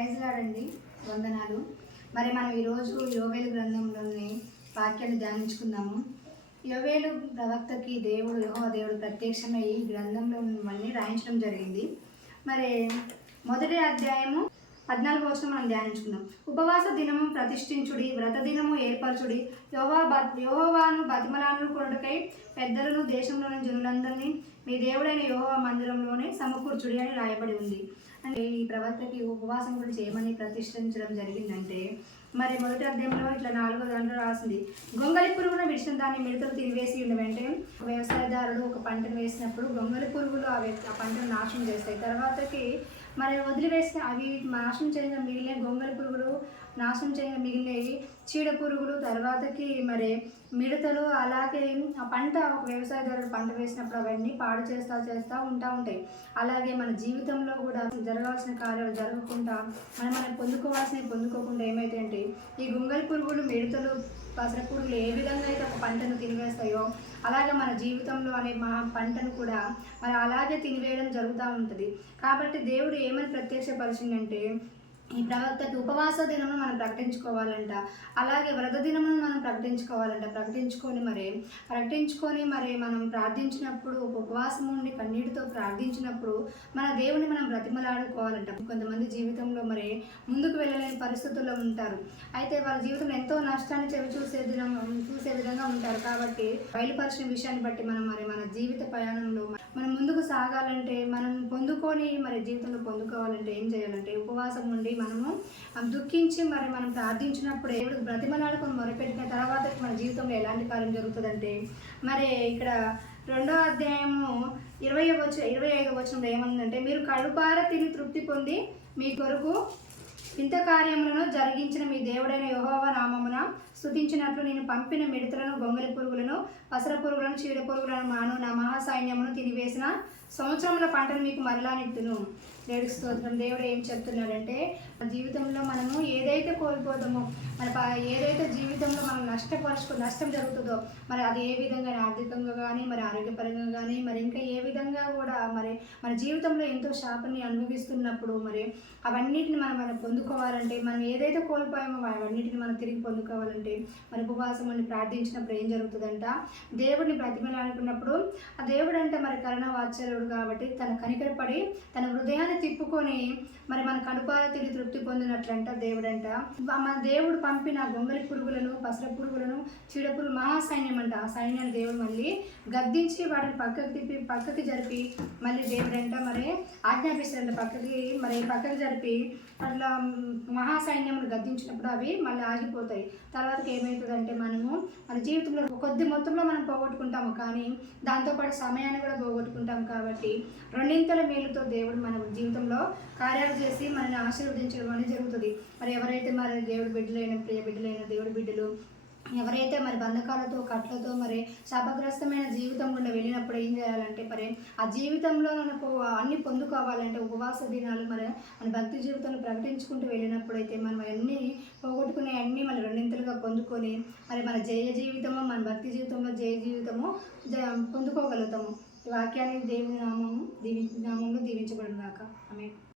Praise లాడండి వందనాలు. మరి మనం ఈరోజు యోవేలు గ్రంథంలోని వాక్యాన్ని ధ్యానించుకుందాము. యోవేలు ప్రవక్తకి దేవుడు యెహోవా దేవుడు ప్రత్యక్షమై ఈ గ్రంథంలో మళ్ళీ రాయించడం జరిగింది. మరి మొదటి అధ్యాయము పద్నాలుగు వచ్చిన మనం ధ్యానించుకుందాం. ఉపవాస దినము ప్రతిష్ఠించుడి వ్రత దినము ఏర్పరచుడి యోహా బ యోహోవాను బతిమలాను కొనుటకై పెద్దలను దేశంలోని జనులందరినీ మీ దేవుడైన యోహోవా మందిరంలోనే సమకూర్చుడి అని రాయబడి ఉంది. అంటే ఈ ప్రవక్తకి ఉపవాసం కూడా చేయమని ప్రతిష్ఠించడం జరిగిందంటే మరి మొదటి అధ్యాయంలో ఇట్లా నాలుగో దాంట్లో రాసింది. గొంగలి పురుగును విడిచిన దాన్ని మిడతలు తిరివేసి ఉన్న వెంటనే వ్యవసాయదారుడు ఒక పంటను వేసినప్పుడు గొంగలి పురుగులు ఆ ఆ పంటను నాశనం చేస్తాయి. తర్వాతకి మరి వదిలివేసిన అవి నాశనం చేయగా మిగిలిన గొంగలి పురుగులు నాశనం చేయగా మిగిలినవి చీడ పురుగులు. తర్వాతకి మరి మిడతలు అలాగే ఆ పంట ఒక వ్యవసాయదారుడు పంట వేసినప్పుడు అవన్నీ పాడు చేస్తా చేస్తూ ఉంటా ఉంటాయి. అలాగే మన జీవితంలో కూడా జరగాల్సిన కార్యాలు జరగకుండా మనం మనం పొందుకోవాల్సినవి పొందుకోకుండా ఏమైతే ఈ గొంగలి పురుగులు మిడతలు పసర పురుగులు ఏ విధంగా అయితే ఒక పంటను తినివేస్తాయో అలాగే మన జీవితంలో అనే మా పంటను కూడా మరి అలాగే తినివేయడం జరుగుతూ ఉంటుంది. కాబట్టి దేవుడు ఏమని ప్రత్యక్షపరిచిందంటే ఈ ప్రవక్తకి ఉపవాస దినమును మనం ప్రకటించుకోవాలంట. అలాగే వ్రత దినమును మనం ప్రకటించుకోవాలంట. ప్రకటించుకొని మరి ప్రకటించుకొని మరి మనం ప్రార్థించినప్పుడు ఉపవాసం ఉండి కన్నీటితో ప్రార్థించినప్పుడు మన దేవుని మనం బ్రతిమలాడుకోవాలంట. కొంతమంది జీవితంలో మరి ముందుకు వెళ్ళలేని పరిస్థితుల్లో ఉంటారు. అయితే వాళ్ళ జీవితంలో ఎంతో నష్టాన్ని చెవి చూసే దినం చూసే విధంగా ఉంటారు. కాబట్టి బయలుపరిచిన విషయాన్ని బట్టి మనం మరి మన జీవిత ప్రయాణంలో మనం ముందుకు సాగాలంటే మనం పొందుకొని మరి జీవితంలో పొందుకోవాలంటే ఏం చేయాలంటే ఉపవాసం ఉండి మనము దుఃఖించి మరి మనం ప్రార్థించినప్పుడు దేవుడు బ్రతిమలాడుకొని మొరపెట్టిన తర్వాత మన జీవితంలో ఎలాంటి కార్యం జరుగుతుందంటే మరి ఇక్కడ రెండో అధ్యాయము ఇరవై వచ్చ ఇరవై ఐదు వచనంలో ఏమందంటే మీరు కడుపార తిని తృప్తి పొంది మీ కొరకు ఇంత కార్యములను జరిగించిన మీ దేవుడైన యెహోవా నామమున స్థుతించినట్లు నేను పంపిన మిడతలను గొంగలి పురుగులను వసర పురుగులను చీడ పురుగులను మాను నా మహాసైన్యమును తినివేసిన సంవత్సరముల పంటను మీకు మరలా నిత్తును దేవుడికి స్తోత్రం. దేవుడు ఏం చెప్తున్నాడంటే మన జీవితంలో మనము ఏదైతే కోల్పోతామో మన ప- ఏదైతే జీవితంలో మనం నష్టపరుచుకో నష్టం జరుగుతుందో మరి అది ఏ విధంగా ఆర్థికంగా కానీ మరి ఆరోగ్యపరంగా కానీ మరి ఇంకా ఏ విధంగా కూడా మరి మన జీవితంలో ఎంతో శాపాన్ని అనుభవిస్తున్నప్పుడు మరి అవన్నిటిని మనం మనం పొందుకోవాలంటే మనం ఏదైతే కోల్పోయామో అవన్నిటిని మనం తిరిగి పొందుకోవాలంటే మరి ఉపవాసం అని ప్రార్థించినప్పుడు ఏం జరుగుతుందంట? దేవుడిని ప్రతిమలాడుకున్నప్పుడు ఆ దేవుడు అంటే మరి కరుణ వాత్సల్యుడు కాబట్టి తన కనికరపడి తన హృదయాన్ని తిప్పుకొని మరి మన కడుపాల తిరిగి తృప్తి పొందినట్లంట దేవుడంట. మన దేవుడు పంపిన గొంగలి పురుగులను పసర పురుగులను చీడ పురుగు మహాసైన్యం అంట. ఆ సైన్యాన్ని దేవుడు మళ్ళీ గద్దించి వాటిని పక్కకి తిప్పి పక్కకి జరిపి మళ్ళీ దేవుడంట. మరి ఆజ్ఞాపిస్తాడంట పక్కకి మరి పక్కకి జరిపి అట్లా మహాసైన్యములు గద్దించినప్పుడు అవి మళ్ళీ ఆగిపోతాయి. తర్వాత ఏమవుతుందంటే మనము మన జీవితంలో కొద్ది మొత్తంలో మనం పోగొట్టుకుంటాము కానీ దాంతోపాటు సమయాన్ని కూడా పోగొట్టుకుంటాం కాబట్టి రెండింతల మేలుతో దేవుడు మన జీవితంలో కార్యాలు చేసి మనల్ని ఆశీర్వదించడం అనేది జరుగుతుంది. మరి ఎవరైతే మరి దేవుడు బిడ్డలైన ప్రియ బిడ్డలైన దేవుడి బిడ్డలు ఎవరైతే మరి బంధకాలతో కట్లతో మరి శాపగ్రస్తమైన జీవితం గుండా వెళ్ళినప్పుడు ఏం చేయాలంటే మరి ఆ జీవితంలో మనకు అన్ని పొందుకోవాలంటే ఉపవాస దినాలు మరి మన భక్తి జీవితంలో ప్రకటించుకుంటూ వెళ్ళినప్పుడు అయితే మనం అన్నీ పోగొట్టుకునే అన్నీ మన రెండింతలుగా పొందుకొని మరి మన జయ జీవితము మన భక్తి జీవితంలో జయ జీవితము పొందుకోగలుగుతాము. వాక్యాన్ని దేవుని నామము దీవి నామంలో దీవించబడినాక ఆమె